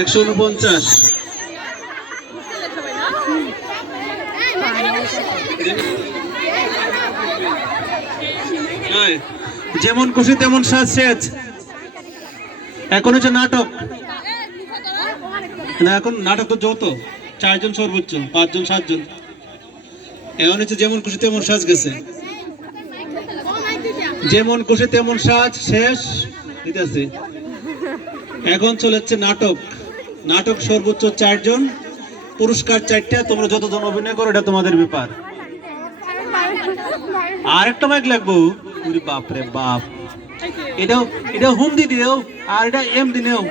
একশো উনপঞ্চাশ। যেমন খুশি তেমন সাজ সেজ এখন হচ্ছে নাটক। না, এখন নাটক তো যত, চারজন সর্বোচ্চ, পাঁচজন, সাতজন। এখন হচ্ছে যেমন খুশি তেমন সাজ গেছে। যেমন খুশি তেমন সাজ, শেষ, ঠিক আছে। এখন চলেছে নাটক। নাটক সর্বোচ্চ চারজন পুরস্কার চারটা তোমরা যতজন অভিনয় করো এটা তোমাদের ব্যাপার। আর একটা মাইক লাগবো? বাপ রে বাপ। এটাও এটা হুম দি দিও আর এটা এম দিনেও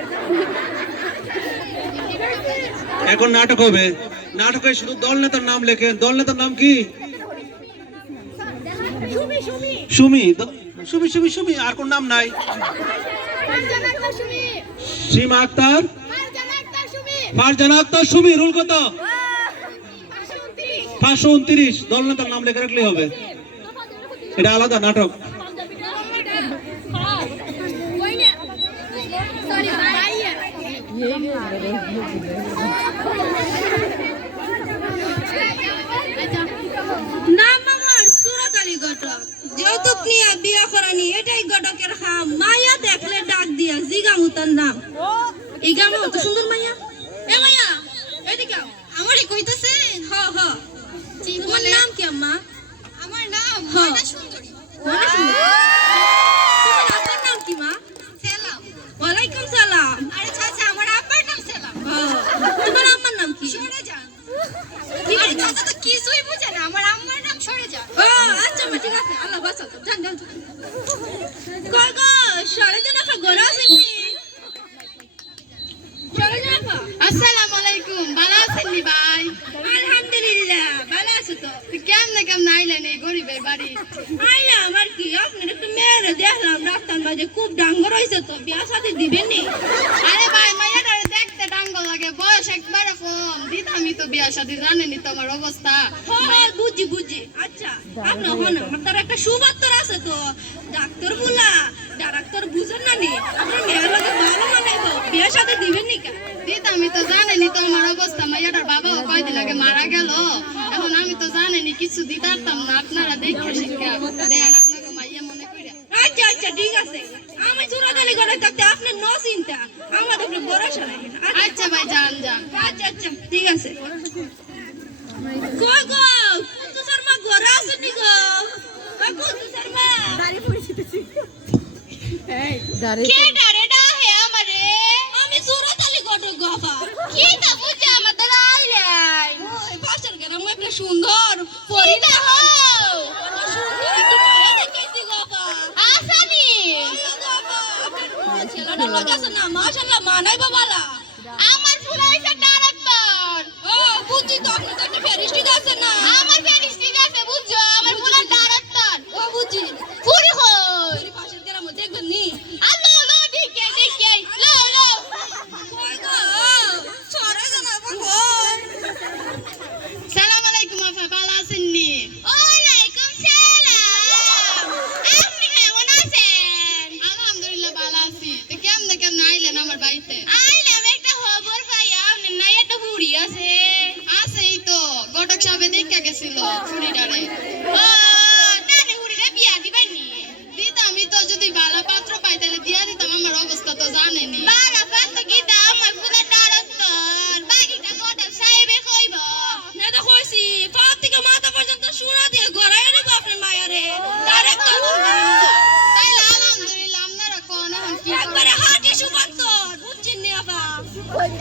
এখন নাটক হবে। নাটকে শুধু দল নেতার নাম লেখেন দল নেতার নাম কি? সুমি। সুমি সুমি সুমি আর কোন নাম নাই। সীমা আক্তার। সুমি রুল কত? পাঁচশো উনত্রিশ। দল নেতার নাম লেখা রাখলেই হবে। এটা আলাদা নাটক। ঘটক। বিয়া এটাই ঘটকের দেখলে ডাক দিয়া, জিগামু তার নাম। এই গামো তো সুন্দর মাইয়া এ মাইয়া এদিকে আও। আমারই কইতেছে হ হ তোমার নাম কি আম্মা আমার নাম হ্যাঁ। ময়না সুন্দরী মনে সুন্দর তোমার আব্বার নাম কি মা সেলাম ওয়ালাইকুম সালাম আরে চাচা আমার আব্বার নাম সেলাম হ। তোমার আম্মার নাম কি সরে যান ঠিক আরে আছে চাচা তো কিছুই বুঝে না আমার আম্মার নাম সরে যান ও আচ্ছা মা ঠিক আছে আল্লাহ বাঁচাও তো। যান যান যান। কই গো সরে যান আপা ঘরে আছেন নি সরে যান আপা আসসালামু আলাইকুম ভালো আছেন নি ভাই আলহামদুলিল্লাহ ভালো আছো তো কেমনে কেমনে আইলেন এই গরিবের বাড়ি আইলা আমার কি? আপনার একটু মেয়েরে দেখলাম রাস্তার মাঝে খুব ডাঙ্গর হয়েছে তো বিয়া সাথে দিবেন আরে ভাই মাইয়াটারে দেখতে ডাঙ্গ লাগে বয়স একবারে কম। দিতামই তো বিয়া শাদি জানেনি তো অবস্থা। হ্যাঁ। বুঝি বুঝি। আচ্ছা আপনার হন আমার তার একটা সুবাত্তর আছে তো। ডাক্তার বুলা ডাক্তার বুঝেন না নি? আপনার মেয়ের লাগে ভালো মানে তো বিয়া সাথে দিবেন নি কা দিতামই তো জানেনি তো আমার অবস্থা মাইয়াটার বাবাও কয়দিন আগে মারা গেল। জানেনি কিছু দিতারতাম না আপনারা দেখে শিক্ষা দেন আপনাকে মাইয়া মনে করে আচ্ছা আচ্ছা ঠিক আছে আমি সুরাদালি করে থাকতে আপনার ন চিন্তা আমার উপরে ভরসা রাখেন আচ্ছা আচ্ছা ভাই যান যান আচ্ছা আচ্ছা ঠিক আছে কই গো কুতু শর্মা ঘরে আসেনি গো আ, কুতু শর্মা কে ডারে ডাহে আমারে আমি সুরাদালি করে গফা কি তা বুঝে আমার তো আইলাই ওই পাশের গ্রাম একটা সুন্দর পরিদা হও কত সুন্দর একটু মায়া দেখেছি গফা আসানি ছেলেটা লাগাছে না মাশাআল্লাহ মানাই আমার ফুলাইছে ডাইরেক্টর। ও বুঝি তো আপনি তো একটা ফেরিস্টিক আছে না আমার ফেরিস ঠিক আছে বুঝছ আমার ফুলার ডাইরেক্টর ও বুঝি পুরি হই ওই পাশের গ্রামে দেখবেন নি আলো লো দিকে দিকে লো লো কই গো সরে জানা কই সালাম আলাইকুম আফা ভালো আছেন নি ওয়ালাইকুম সালাম আপনি কেমন আছেন আলহামদুলিল্লাহ ভালো আছি তো কেমনে কেমনে আইলেন আমার বাড়িতে আইলাম একটা খবর পাই আপনার নাই একটা বুড়ি আছে আছেই তো গটক সাহেবে দেখা গেছিল ও, তাহলে তো, যদি ভালো পাত্র পাই তাহলে দিয়া দিতাম, আমার অবস্থা তো জানেনি ভালো পাত্র কি দাম আমার পুরো ডারত্তর বাকিটা গটক সাহেবে কইব না তো কইছি পা থেকে মাথা পর্যন্ত সুরা দিয়ে ঘরে এনে আপনার মায়ারে ডাইরেক্ট তো তাইলে আলহামদুলিল্লাহ আপনারা কোন এখন কি একবারে হাঁটি সুপাত্তর বুঝছেন নি আপা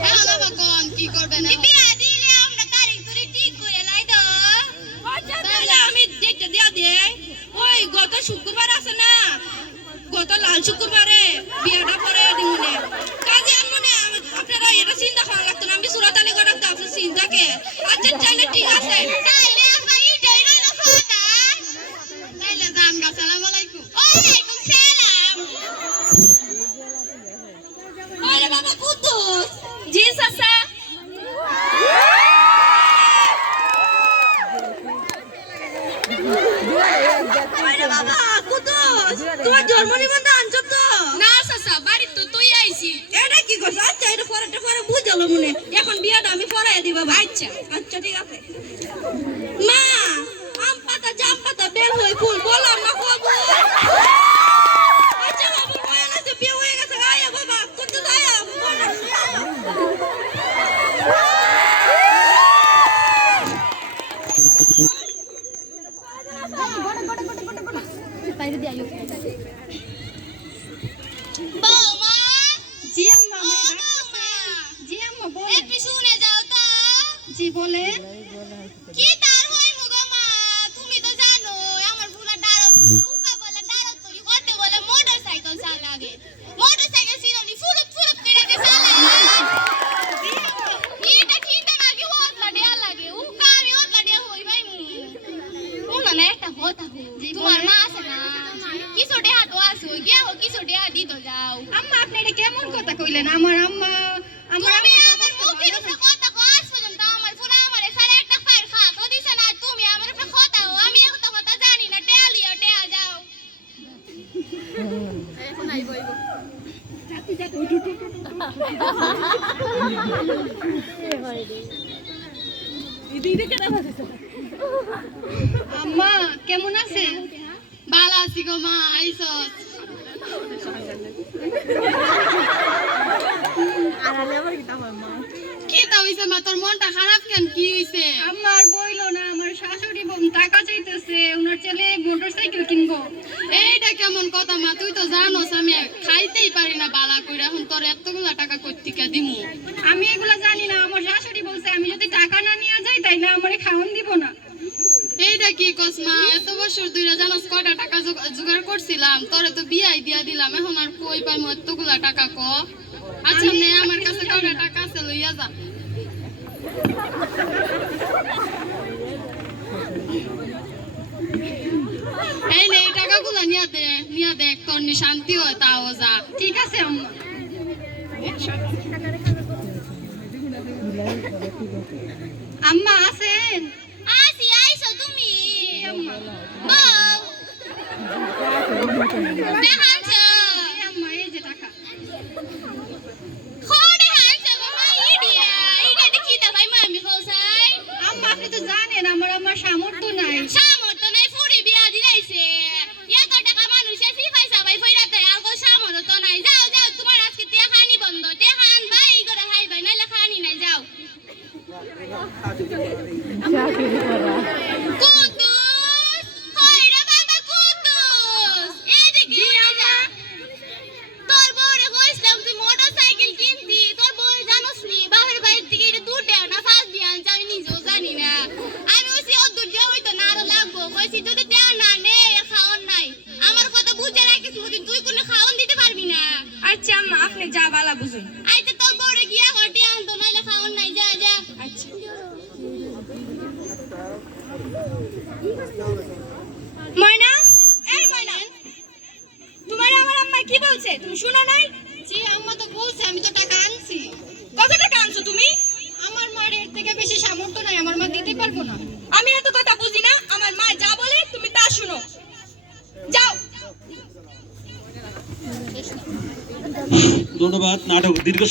এখন আবার কোন কি করবেন বিয়া দিলে আমরা তারিখ তুরি ঠিক করে লাই তো আচ্ছা তাহলে আমি ডেটটা দিয়া ওই, গত শুক্রবার আছে না? গত লাল শুক্রবারে বিয়াটা পরে দিমুনে। কাজে আমি আপনারা এটা চিন্তা করা লাগতো না, আমি সুরাত আলী তো আপনার চিন্তাকে। আচ্ছা তাহলে ঠিক আছে। তোমার জন্ম নিবন্ধন আনছো তো? না সাসা বাড়ি তো তুই আইছি। এটা কি করছ? আচ্ছা এটা পরেটা পরে বুঝালো মনে। এখন বিয়েটা আমি পরাই দিব আচ্ছা। আচ্ছা ঠিক আছে। মা আম পাতা জাম পাতা বেল হই ফুল বললাম না তুমি আমার টেয়া যাও। আম্মা কেমন আছেন ভালো আছি গো মা আইসস। কি তা হইছে মা? তোর মনটা খারাপ কেন? কি হইছে? আমার বইলো না আমার শাশুড়ি বোন টাকা চাইতেছে ওনার ছেলে মোটরসাইকেল কিনবো। এইটা কেমন কথা মা? তুই তো জানোস আমি খাইতেই পারি না বালা কইরা। এখন তোর এতগুলা টাকা কইতিকা দিমু? আমি এগুলা জানি না আমার শাশুড়ি বলছে আমি যদি টাকা না নিয়ে যাই তাইলে আমারে খাওয়ান দিব না। এইটা কি কস মা? এত বছর ধরে জানোস কয়টা টাকা জোগ- জোগাড় করছিলাম তোরে তো বিয়াই দিয়া দিলাম এখন আর কই পাইম এতগুলা টাকা ক? আচ্ছা নে আমার কাছে কয়টা টাকা আছে লইয়া যা। এই নে এই টাকাগুলো নিয়া দে নিয়া দেখ তোর নি শান্তি হয় তাও যা। ঠিক আছে আম্মা? আম্মা আছেন? আসি আইছো তুমি। আম্মা। বউ। দেখাচ্ছ এই আম্মা এই যে টাকা খড়ে হাঁস বাবা ইডিয়া ইডিয়া দেখি তা ভাই আমি খোসাই আম্মা আপনি তো জানেন আমার আমার সামর্থ্য নাই সামর্থ্য নাই ফুরি বিয়া দিলাইছে এত টাকা মানুষে ফি পয়সা ভাই ফইরাতে আর কো সামর্থ্য নাই যাও যাও তোমার আজকে তে খানি বন্ধ তে খান ভাই করে হাই ভাই নাইলে খানি নাই যাও কুদ্দুস হইরা বাবা কুদ্দুস এদিকে যা তোর বউরে কইছিলাম তুই মোটরসাইকেল কিনবি তোর বউ জানোস নি বাপের বাড়ির থেকে এটা দূর দেয় না ফার্স্ট দিয়ে আনছে আমি নিজেও জানি না আমি ওই ও দূর দেওয়া হইতো না আরও লাগবো কইছি যদি দেওয়া না নে এর খাওয়ান নাই আমার কথা বুঝে রাখিস মতি তুই কোনো খাওয়ান দিতে পারবি না আচ্ছা আম্মা আপনি যা বালা বুঝুন আইতে তোর বড় গিয়া হটে আনতো নাইলে খাওন নাই যা যা। আচ্ছা। ময়না? এই ময়না তোমার আমার আম্মা কি বলছে? তুমি শুনো নাই? നാടകം ദീർഘ